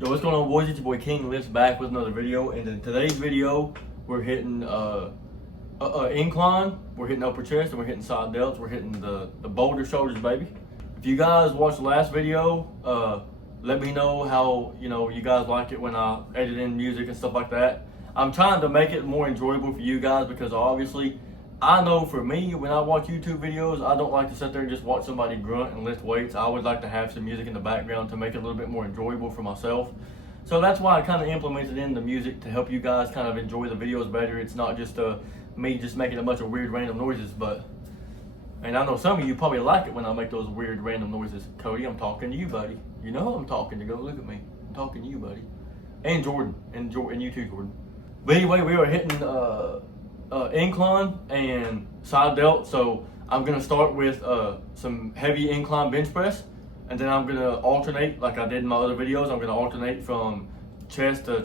Yo, what's going on, boys? It's your boy King Lifts back with another video, and in today's video, we're hitting incline, we're hitting upper chest, and we're hitting side delts. We're hitting the boulder shoulders, baby. If you guys watched the last video, let me know how you guys like it when I edit in music and stuff like that. I'm trying to make it more enjoyable for you guys because obviously, I know for me, when I watch YouTube videos, I don't like to sit there and just watch somebody grunt and lift weights. I would like to have some music in the background to make it a little bit more enjoyable for myself. So that's why I kind of implemented in the music to help you guys kind of enjoy the videos better. It's not just me just making a bunch of weird random noises, and I know some of you probably like it when I make those weird random noises. Cody, I'm talking to you, buddy. You know I'm talking to. Go look at me. I'm talking to you, buddy. And Jordan. And you too, Jordan. But anyway, we are hitting incline and side delt. So I'm gonna start with some heavy incline bench press, and then I'm gonna alternate like I did in my other videos. I'm gonna alternate from chest to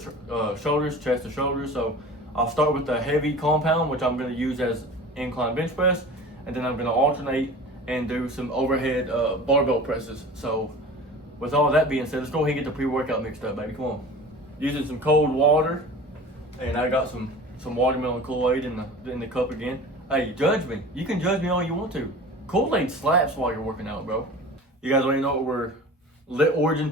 shoulders, chest to shoulders. So I'll start with the heavy compound, which I'm gonna use as incline bench press, and then I'm gonna alternate and do some overhead barbell presses. So with all that being said, let's go ahead and get the pre-workout mixed up, baby. Come on. Using some cold water, and I got some watermelon Kool-Aid in the cup again. Hey, judge me. You can judge me all you want to. Kool-Aid slaps while you're working out, bro. You guys already know what we're Lit Origin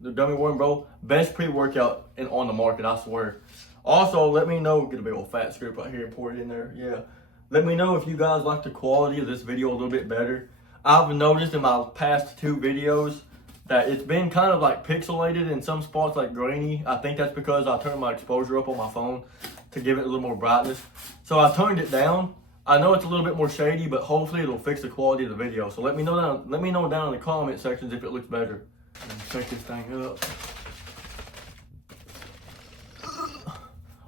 the gummy worm, bro. Best pre-workout on the market, I swear. Also, let me know, get a big old fat scoop right here and pour it in there. Yeah. Let me know if you guys like the quality of this video a little bit better. I've noticed in my past 2 videos that it's been kind of like pixelated in some spots, like grainy. I think that's because I turned my exposure up on my phone to give it a little more brightness. So I turned it down. I know it's a little bit more shady, but hopefully it'll fix the quality of the video. So let me know down in the comment sections if it looks better. Check this thing up.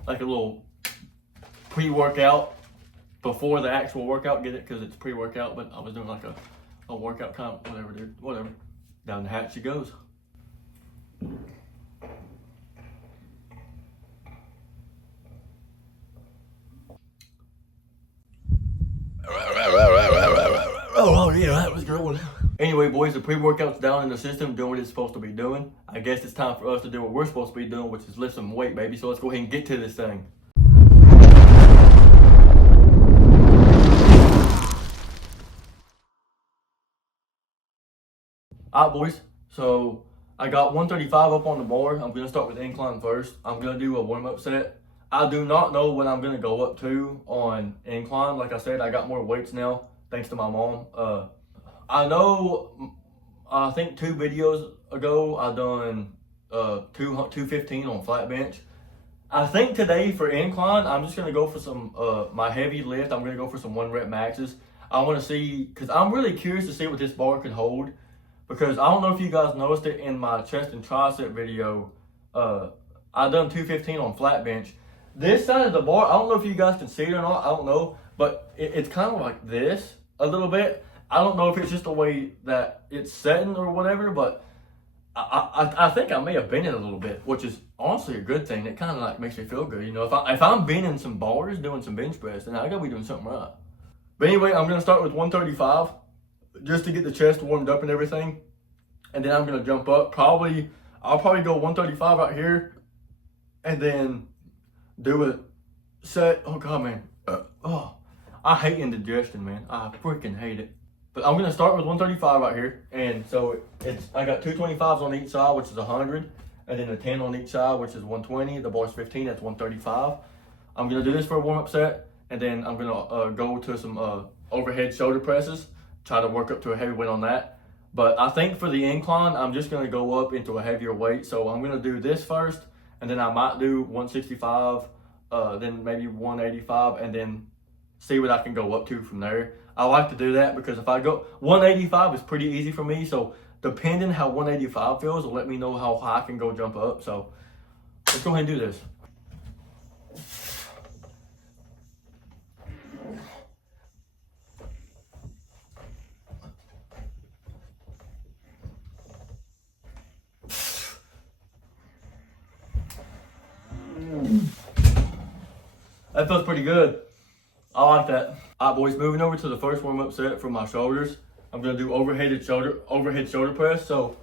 Like a little pre-workout before the actual workout. Get it? Because it's pre-workout, but I was doing like a workout kind of whatever, dude. Whatever. Down the hatch she goes. Oh yeah, that was a good one. Anyway, boys, the pre-workout's down in the system, doing what it's supposed to be doing. I guess it's time for us to do what we're supposed to be doing, which is lift some weight, baby. So let's go ahead and get to this thing. Alright, boys, so I got 135 up on the bar. I'm going to start with incline first. I'm going to do a warm-up set. I do not know what I'm going to go up to on incline. Like I said, I got more weights now, thanks to my mom. I think 2 videos ago, I done 215 on flat bench. I think today for incline, I'm just going to go for some, my heavy lift. I'm going to go for some 1 rep maxes. I want to see, because I'm really curious to see what this bar can hold. Because I don't know if you guys noticed it in my chest and tricep video, I done 215 on flat bench. This side of the bar, I don't know if you guys can see it or not, I don't know, but it's kind of like this a little bit. I don't know if it's just the way that it's setting or whatever, but I think I may have bent it a little bit, which is honestly a good thing. It kind of like makes me feel good, you know. If I'm bending some bars, doing some bench press, then I gotta be doing something right. But anyway, I'm gonna start with 135. Just to get the chest warmed up and everything. And then I'm going to jump up. I'll probably go 135 right here. And then do a set. Oh, God, man. I hate indigestion, man. I freaking hate it. But I'm going to start with 135 right here. And so I got 225s on each side, which is 100. And then a 10 on each side, which is 120. The bar's 15, that's 135. I'm going to do this for a warm-up set. And then I'm going to go to some overhead shoulder presses. Try to work up to a heavy weight on that. But I think for the incline, I'm just going to go up into a heavier weight. So I'm going to do this first, and then I might do 165, then maybe 185, and then see what I can go up to from there. I like to do that because if I go 185 is pretty easy for me. So depending how 185 feels, will let me know how high I can go jump up. So let's go ahead and do this. That feels pretty good. I like that. All right, boys, moving over to the first warm-up set for my shoulders. I'm gonna do overhead shoulder press. So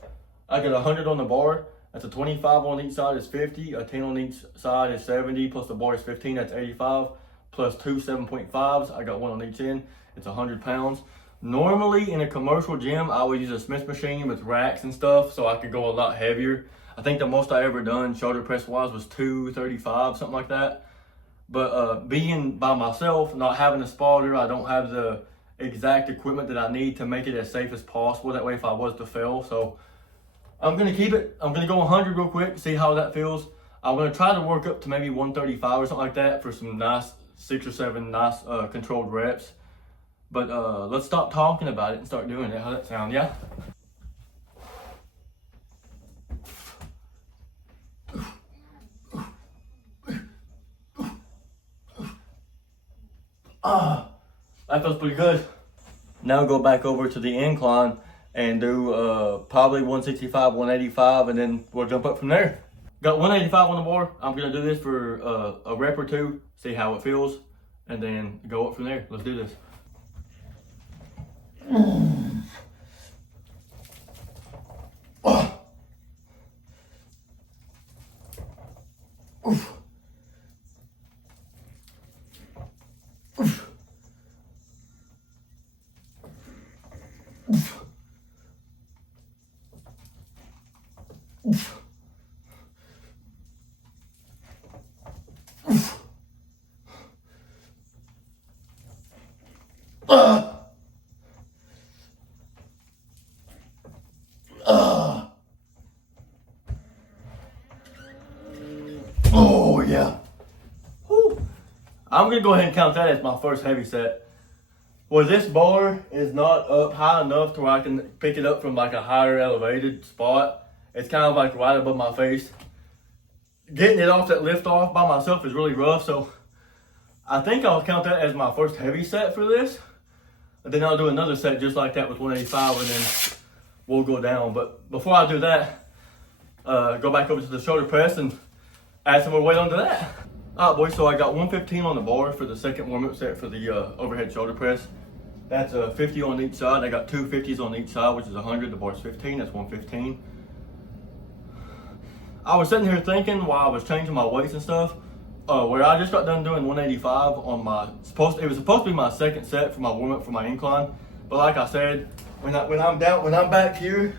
I got 100 on the bar, That's a 25 on each side is 50, a 10 on each side is 70, plus the bar is 15, that's 85, plus two 7.5s, I got one on each end, it's 100 pounds. Normally in a commercial gym, I would use a Smith machine with racks and stuff, so I could go a lot heavier. I think the most I ever done shoulder press wise was 235, something like that. But being by myself, not having a spotter, I don't have the exact equipment that I need to make it as safe as possible. That way if I was to fail. So I'm gonna keep it. I'm gonna go 100 real quick, see how that feels. I'm gonna try to work up to maybe 135 or something like that for some nice 6 or 7 nice controlled reps. But let's stop talking about it and start doing it. How that sound, yeah? That feels pretty good. Now go back over to the incline and do probably 165, 185, and then we'll jump up from there. Got 185 on the bar. I'm gonna do this for a rep or two, see how it feels, and then go up from there. Let's do this. Oh yeah. Whew. I'm gonna go ahead and count that as my first heavy set. Well, this bar is not up high enough to where I can pick it up from like a higher elevated spot. It's kind of like right above my face. Getting it off that lift off by myself is really rough, so I think I'll count that as my first heavy set for this. And then I'll do another set just like that with 185, and then we'll go down. But before I do that, go back over to the shoulder press and add some more weight onto that. All right, boys, so I got 115 on the bar for the second warm-up set for the overhead shoulder press. That's 50 on each side. I got two 50s on each side, which is 100. The bar's 15, that's 115. I was sitting here thinking while I was changing my weights and stuff, where I just got done doing 185 on my, it was supposed to be my second set for my warm-up for my incline. But like I said, when I'm back here,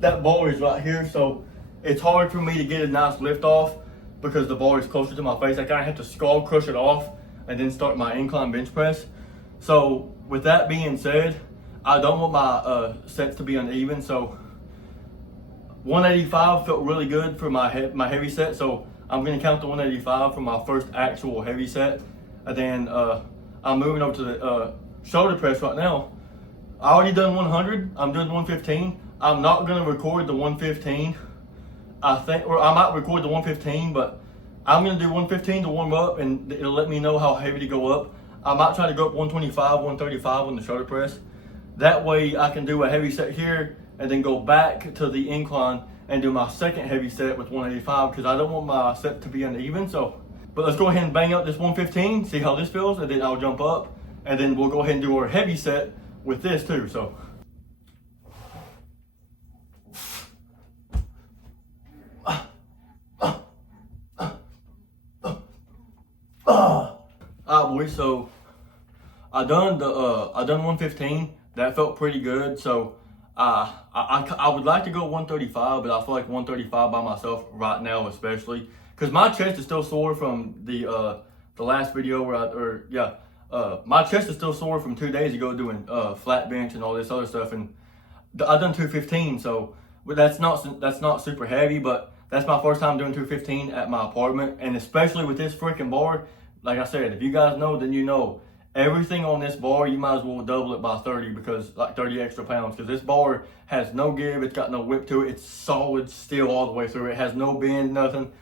that bar is right here, so it's hard for me to get a nice lift off because the bar is closer to my face. I kind of have to skull crush it off and then start my incline bench press. So with that being said, I don't want my sets to be uneven. So 185 felt really good for my heavy set. So I'm gonna count the 185 for my first actual heavy set. And then I'm moving over to the shoulder press right now. I already done 100, I'm doing 115. I'm not gonna record the 115. I think, or I might record the 115, but I'm gonna do 115 to warm up, and it'll let me know how heavy to go up. I might try to go up 125, 135 on the shoulder press. That way I can do a heavy set here and then go back to the incline and do my second heavy set with 185 because I don't want my set to be uneven. So, but let's go ahead and bang out this 115, see how this feels, and then I'll jump up, and then we'll go ahead and do our heavy set with this too. So. Alright, boys, so I done 115. That felt pretty good. So I would like to go 135, but I feel like 135 by myself right now, especially because my chest is still sore from the last video where my chest is still sore from 2 days ago doing flat bench and all this other stuff, and I done 215. So that's not super heavy, but that's my first time doing 215 at my apartment, and especially with this freaking bar. Like I said, if you guys know, then you know. Everything on this bar, you might as well double it by 30 because like 30 extra pounds. Because this bar has no give, it's got no whip to it. It's solid steel all the way through. It has no bend, nothing.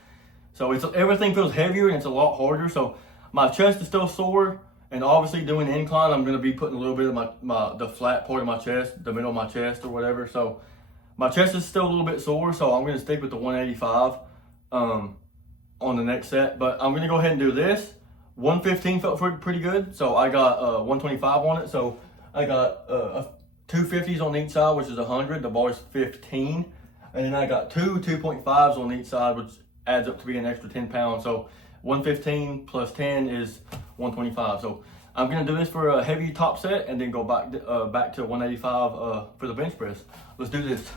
So everything feels heavier and it's a lot harder. So my chest is still sore, and obviously doing incline, I'm gonna be putting a little bit of the flat part of my chest, the middle of my chest or whatever. So my chest is still a little bit sore, so I'm gonna stick with the 185 on the next set. But I'm gonna go ahead and do this. 115 felt pretty good, so I got 125 on it. So I got two 50s on each side, which is 100. The bar is 15. And then I got two 2.5s on each side, which adds up to be an extra 10 pounds. So 115 plus 10 is 125. So I'm gonna do this for a heavy top set and then go back to 185 for the bench press. Let's do this.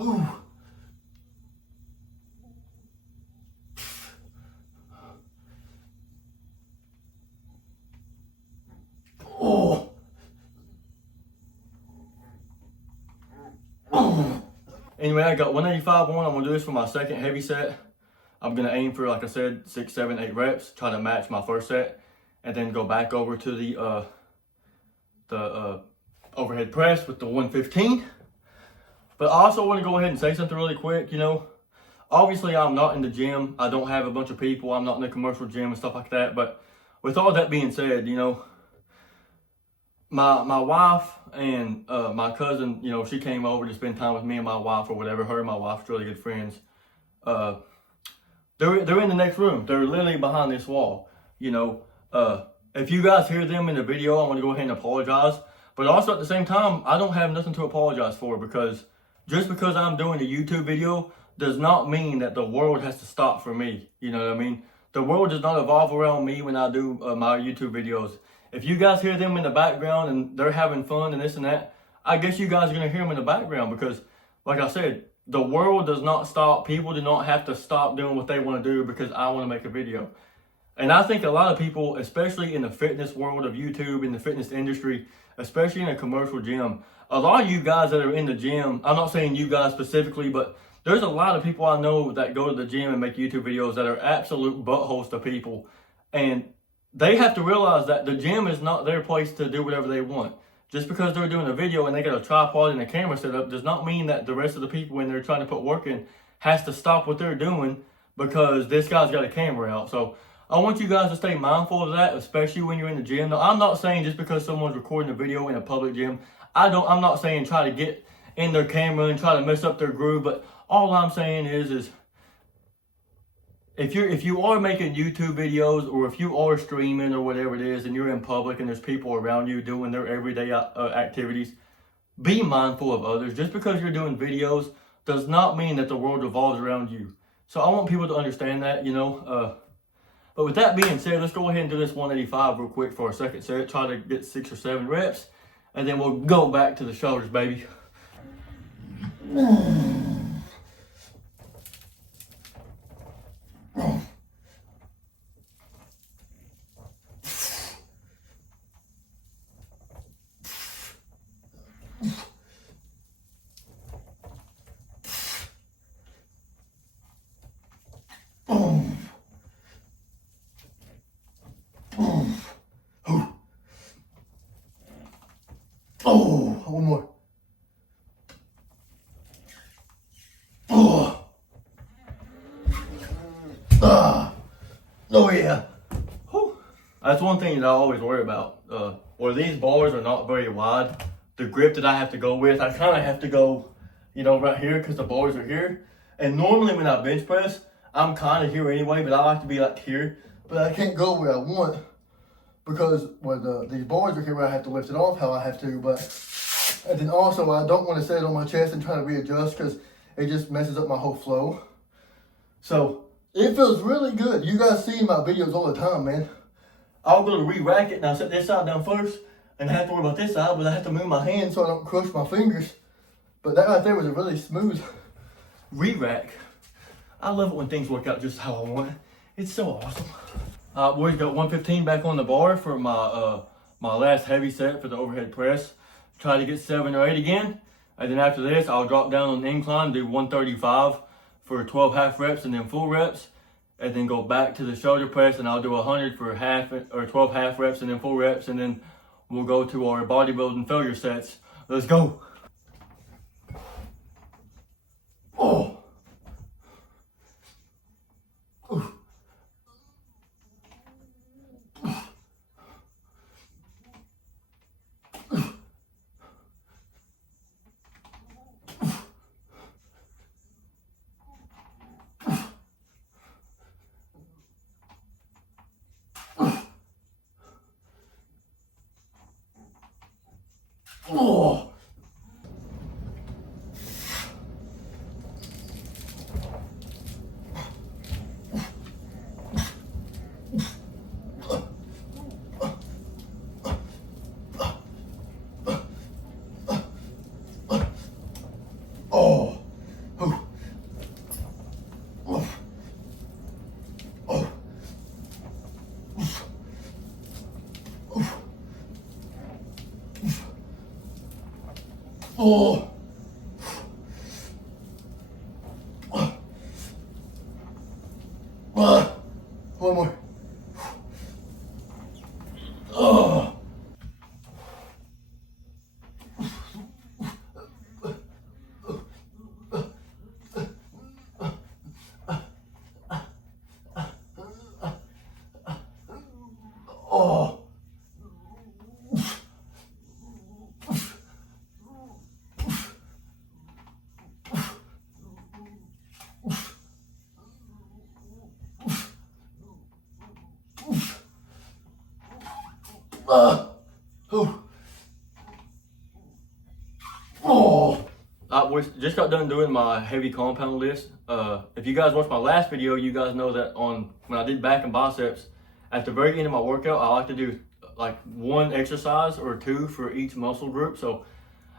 Ooh. Oh. Anyway, I got 185 on. I'm gonna do this for my second heavy set. I'm gonna aim for, like I said, 6, 7, 8 reps, try to match my first set, and then go back over to the overhead press with the 115. But I also want to go ahead and say something really quick. You know, obviously I'm not in the gym. I don't have a bunch of people. I'm not in a commercial gym and stuff like that. But with all that being said, you know, my wife and my cousin, you know, she came over to spend time with me and my wife or whatever. Her and my wife's really good friends. They're in the next room. They're literally behind this wall. You know, if you guys hear them in the video, I want to go ahead and apologize. But also at the same time, I don't have nothing to apologize for, because just because I'm doing a YouTube video does not mean that the world has to stop for me. You know what I mean? The world does not evolve around me when I do my YouTube videos. If you guys hear them in the background and they're having fun and this and that, I guess you guys are going to hear them in the background, because, like I said, the world does not stop. People do not have to stop doing what they want to do because I want to make a video. And I think a lot of people, especially in the fitness world of YouTube, in the fitness industry, especially in a commercial gym, a lot of you guys that are in the gym, I'm not saying you guys specifically, but there's a lot of people I know that go to the gym and make YouTube videos that are absolute buttholes to people. And they have to realize that the gym is not their place to do whatever they want. Just because they're doing a video and they got a tripod and a camera set up does not mean that the rest of the people, when they're trying to put work in, has to stop what they're doing because this guy's got a camera out. So I want you guys to stay mindful of that, especially when you're in the gym. Now, I'm not saying just because someone's recording a video in a public gym, I'm not saying try to get in their camera and try to mess up their groove, but all I'm saying is if you are making YouTube videos, or if you are streaming or whatever it is, and you're in public and there's people around you doing their everyday activities, be mindful of others. Just because you're doing videos does not mean that the world revolves around you. So I want people to understand that, you know. But with that being said, let's go ahead and do this 185 real quick for our second set. Try to get 6 or 7 reps, and then we'll go back to the shoulders, baby. Oh, one more. Oh. Oh yeah. Whew. That's one thing that I always worry about. Where these bars are not very wide, the grip that I have to go with, I kind of have to go, you know, right here because the bars are here. And normally when I bench press, I'm kind of here anyway, but I like to be like here. But I can't go where I want because these bars are here where I have to lift it off how I have to. And then also I don't want to set it on my chest and try to readjust because it just messes up my whole flow. So it feels really good. You guys see my videos all the time, man. I'll go to re-rack it and I'll set this side down first and I have to worry about this side, but I have to move my hand so I don't crush my fingers. But that right there was a really smooth re-rack. I love it when things work out just how I want. It's so awesome. We've got 115 back on the bar for my my last heavy set for the overhead press. Try to get 7 or 8 again. And then after this, I'll drop down on the incline, do 135 for 12 half reps and then full reps. And then go back to the shoulder press and I'll do 100 for 12 half reps and then full reps. And then we'll go to our bodybuilding failure sets. Let's go. Oh. Oh. Oh. Oh. Oh. Oh. Oh. One more. Oh. Oh. Oh. Oh. We just got done doing my heavy compound lifts. If you guys watched my last video, you guys know that when I did back and biceps, at the very end of my workout, I like to do like one exercise or two for each muscle group. So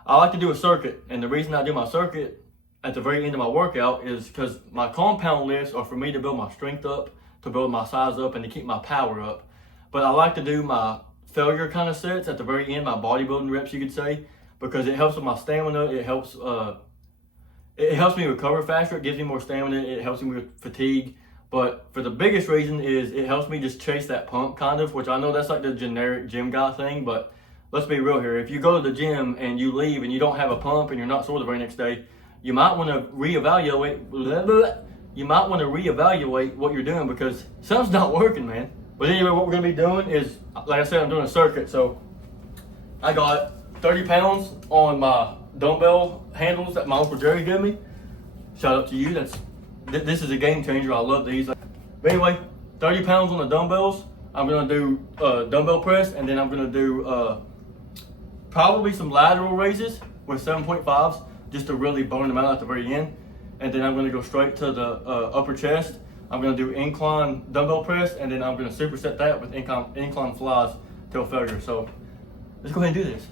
I like to do a circuit, and the reason I do my circuit at the very end of my workout is because my compound lifts are for me to build my strength up, to build my size up, and to keep my power up. But I like to do my failure kind of sets at the very end, my bodybuilding reps, you could say, because it helps with my stamina. It helps me recover faster. It gives me more stamina. It helps me with fatigue. But for the biggest reason is it helps me just chase that pump, kind of, which I know that's like the generic gym guy thing, but let's be real here. If you go to the gym and you leave and you don't have a pump and you're not sore the very next day, you might want to reevaluate. You might want to reevaluate what you're doing because something's not working, man. But anyway, what we're gonna be doing is, like I said, I'm doing a circuit. So I got 30 pounds on my dumbbell handles that my Uncle Jerry gave me. Shout out to you. This is a game changer. I love these. But anyway, 30 pounds on the dumbbells. I'm gonna do dumbbell press, and then I'm gonna do probably some lateral raises with 7.5s just to really burn them out at the very end. And then I'm gonna go straight to the upper chest. I'm gonna do incline dumbbell press, and then I'm gonna superset that with incline flies till failure. So let's go ahead and do this.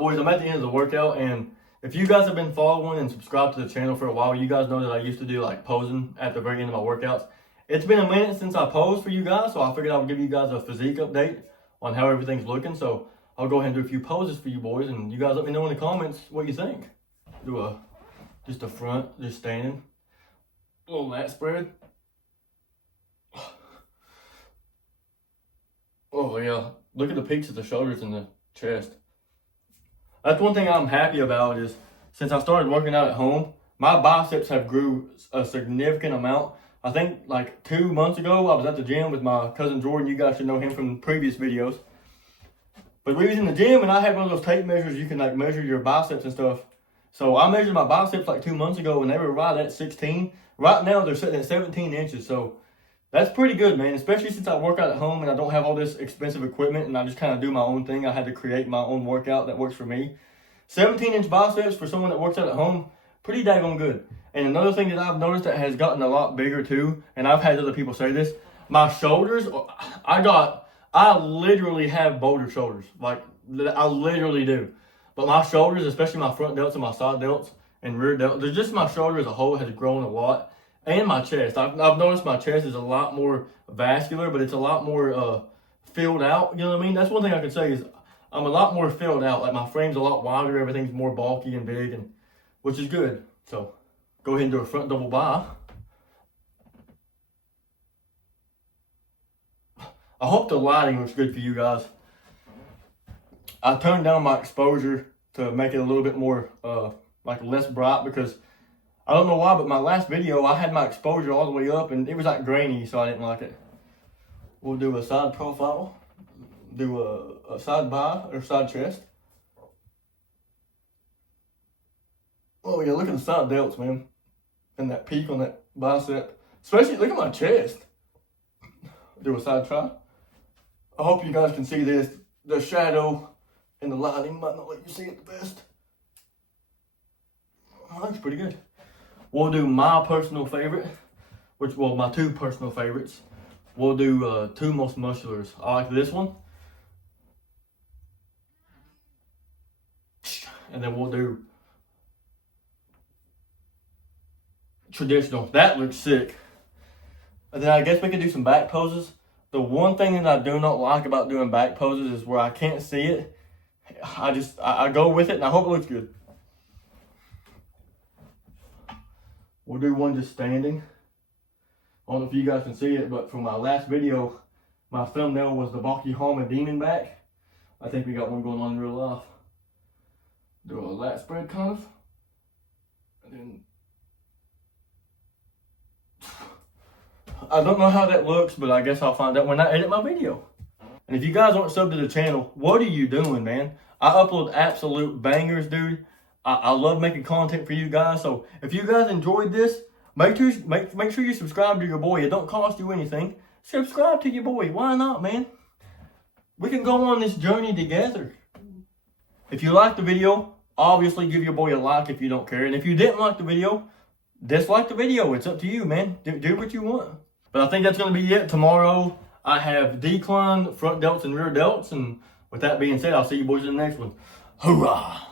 Boys, I'm at the end of the workout, and If you guys have been following and subscribed to the channel for a while, you guys know that I used to do like posing at the very end of my workouts. It's been a minute since I posed for you guys, so I figured I would give you guys a physique update on how everything's looking. So I'll go ahead and do a few poses for you boys, and you guys let me know in the comments what you think. Do just a front, just standing. A little lat spread. Oh yeah, look at the peaks of the shoulders and the chest. That's one thing I'm happy about is since I started working out at home, my biceps have grew a significant amount. I think like 2 months ago, I was at the gym with my cousin Jordan. You guys should know him from previous videos. But we was in the gym and I had one of those tape measures. You can like measure your biceps and stuff. So I measured my biceps like 2 months ago and they were right at 16. Right now they're sitting at 17 inches. So that's pretty good, man. Especially since I work out at home and I don't have all this expensive equipment and I just kind of do my own thing. I had to create my own workout that works for me. 17-inch biceps for someone that works out at home, pretty daggone good. And another thing that I've noticed that has gotten a lot bigger too, and I've had other people say this, my shoulders, I literally have boulder shoulders. Like, I literally do. But my shoulders, especially my front delts and my side delts and rear delts, just my shoulder as a whole has grown a lot. And my chest. I've noticed my chest is a lot more vascular, but it's a lot more filled out. You know what I mean? That's one thing I can say is I'm a lot more filled out. Like my frame's a lot wider, everything's more bulky and big, and which is good. So go ahead and do a front double bi. I hope the lighting looks good for you guys. I turned down my exposure to make it a little bit more like less bright because I don't know why, but my last video I had my exposure all the way up and it was like grainy, so I didn't like it. We'll do a side profile, do a side bi or side chest. Oh yeah, look at the side delts, man. And that peak on that bicep. Especially, look at my chest. Do a side tri. I hope you guys can see this. The shadow and the lighting might not let you see it the best. Oh, that's pretty good. We'll do my personal favorite, my two personal favorites. We'll do two most musculars. I like this one. And then we'll do traditional. That looks sick. And then I guess we can do some back poses. The one thing that I do not like about doing back poses is where I can't see it. I go with it and I hope it looks good. We'll do one just standing. I don't know if you guys can see it, but from my last video, my thumbnail was the bulky Hama demon back. I think we got one going on in real life. Do a lat spread kind of. And then I don't know how that looks, but I guess I'll find out when I edit my video. And if you guys aren't subbed to the channel, what are you doing, man? I upload absolute bangers, dude. I love making content for you guys. So if you guys enjoyed this, make sure you subscribe to your boy. It don't cost you anything. Subscribe to your boy. Why not, man? We can go on this journey together. If you liked the video, obviously give your boy a like if you don't care. And if you didn't like the video, dislike the video. It's up to you, man. Do what you want. But I think that's going to be it. Tomorrow, I have decline, front delts, and rear delts. And with that being said, I'll see you boys in the next one. Hoorah!